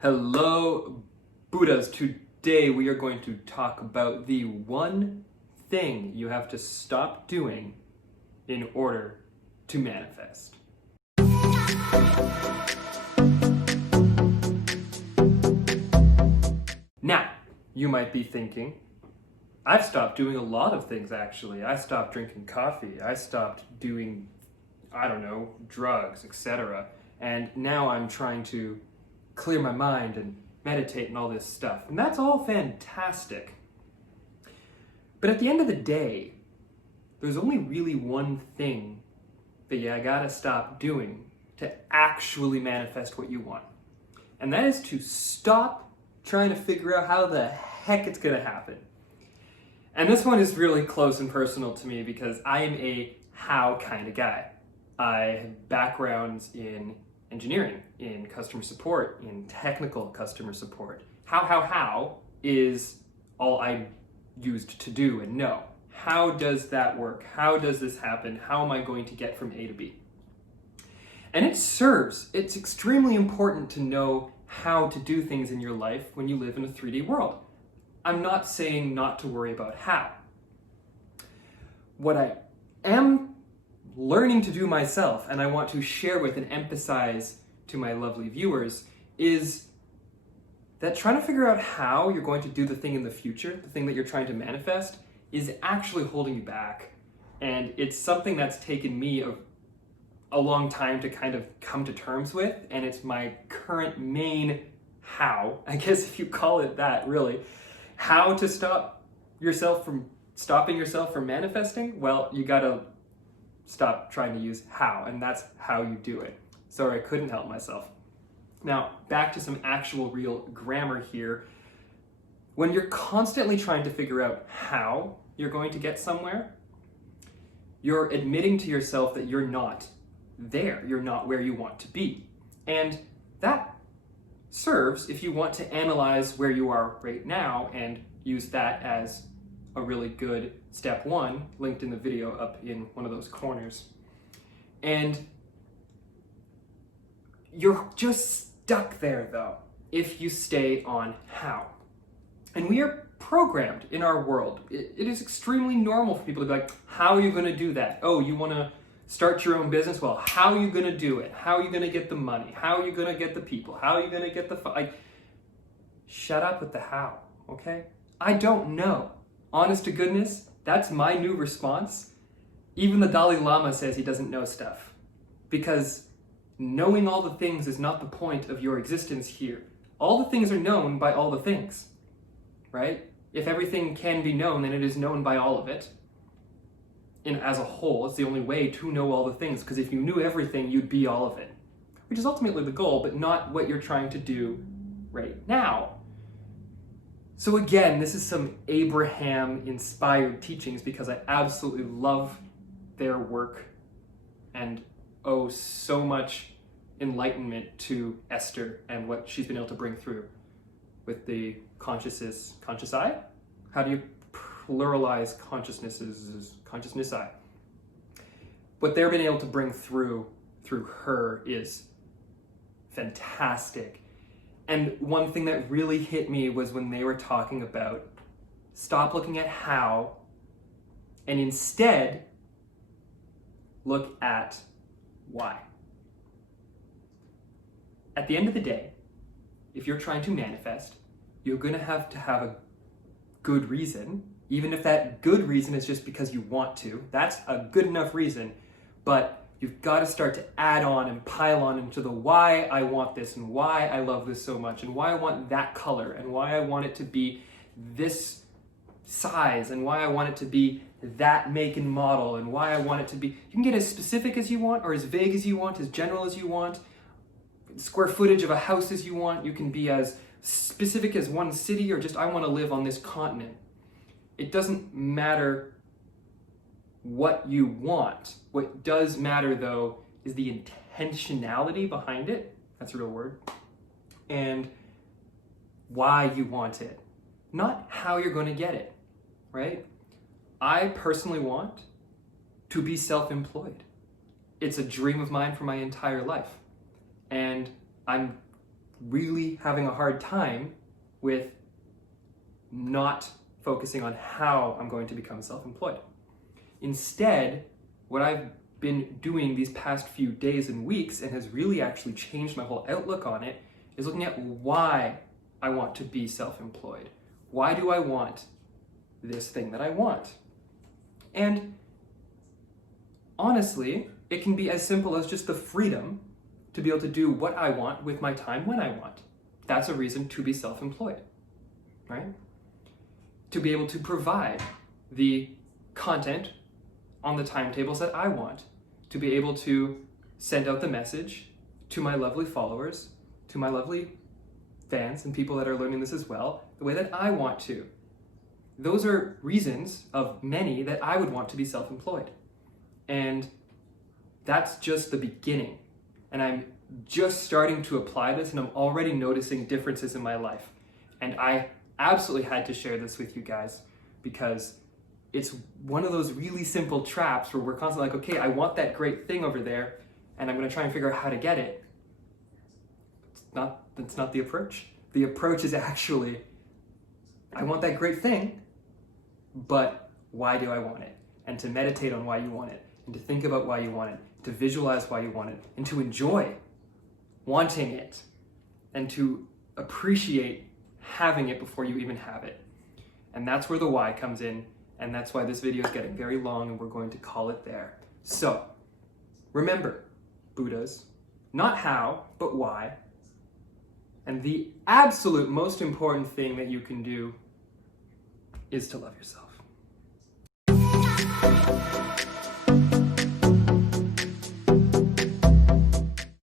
Hello, Buddhas. Today we are going to talk about the one thing you have to stop doing in order to manifest. Now, you might be thinking, I've stopped doing a lot of things actually. I stopped drinking coffee. I stopped doing, drugs, etc. And now I'm trying to clear my mind and meditate and all this stuff. And that's all fantastic. But at the end of the day, there's only really one thing that you gotta stop doing to actually manifest what you want. And that is to stop trying to figure out how the heck it's gonna happen. And this one is really close and personal to me because I am a how kind of guy. I have backgrounds in engineering, in customer support, in technical customer support. How is all I used to do and know. How does that work? How does this happen? How am I going to get from A to B? And it's extremely important to know how to do things in your life when you live in a 3D world. I'm not saying not to worry about how. What I am learning to do myself, and I want to share with and emphasize to my lovely viewers, is that trying to figure out how you're going to do the thing in the future, the thing that you're trying to manifest, is actually holding you back. And it's something that's taken me a long time to kind of come to terms with, and it's my current main how, I guess if you call it that, really. How to stop yourself from stopping yourself from manifesting? Well, you gotta stop trying to use how, and that's how you do it. Sorry, I couldn't help myself. Now, back to some actual real grammar here. When you're constantly trying to figure out how you're going to get somewhere, you're admitting to yourself that you're not there. You're not where you want to be. And that serves if you want to analyze where you are right now and use that as a really good step one, linked in the video up in one of those corners. And you're just stuck there though, if you stay on how. And we are programmed in our world. It is extremely normal for people to be like, how are you gonna do that? Oh, you wanna start your own business? Well, how are you gonna do it? How are you gonna get the money? How are you gonna get the people? How are you gonna get the shut up with the how, okay? I don't know. Honest to goodness, that's my new response. Even the Dalai Lama says he doesn't know stuff. Because knowing all the things is not the point of your existence here. All the things are known by all the things, right? If everything can be known, then it is known by all of it. And as a whole, it's the only way to know all the things, because if you knew everything, you'd be all of it. Which is ultimately the goal, but not what you're trying to do right now. So again, this is some Abraham-inspired teachings because I absolutely love their work and owe so much enlightenment to Esther and what she's been able to bring through with the conscious eye? How do you pluralize consciousnesses? Consciousness eye. What they've been able to bring through her is fantastic. And one thing that really hit me was when they were talking about stop looking at how and instead look at why. At the end of the day, if you're trying to manifest, you're going to have a good reason, even if that good reason is just because you want to. That's a good enough reason, but you've got to start to add on and pile on into the why I want this and why I love this so much and why I want that color and why I want it to be this size and why I want it to be that make and model and why I want it to be. You can get as specific as you want or as vague as you want, as general as you want, square footage of a house as you want. You can be as specific as one city or just I want to live on this continent. It doesn't matter what you want. What does matter though is the intentionality behind it. That's a real word. And why you want it. Not how you're going to get it, right? I personally want to be self-employed. It's a dream of mine for my entire life. And I'm really having a hard time with not focusing on how I'm going to become self-employed. Instead, what I've been doing these past few days and weeks, and has really actually changed my whole outlook on it, is looking at why I want to be self-employed. Why do I want this thing that I want? And honestly, it can be as simple as just the freedom to be able to do what I want with my time when I want. That's a reason to be self-employed, right? To be able to provide the content on the timetables that I want, to be able to send out the message to my lovely followers, to my lovely fans and people that are learning this as well, the way that I want to. Those are reasons of many that I would want to be self-employed. And that's just the beginning. And I'm just starting to apply this, and I'm already noticing differences in my life. And I absolutely had to share this with you guys, because it's one of those really simple traps where we're constantly like, okay, I want that great thing over there, and I'm going to try and figure out how to get it. That's not the approach. The approach is actually, I want that great thing, but why do I want it? And to meditate on why you want it, and to think about why you want it, to visualize why you want it, and to enjoy wanting it, and to appreciate having it before you even have it. And that's where the why comes in, and that's why this video is getting very long, and we're going to call it there. So, remember, Buddhas, not how, but why. And the absolute most important thing that you can do is to love yourself.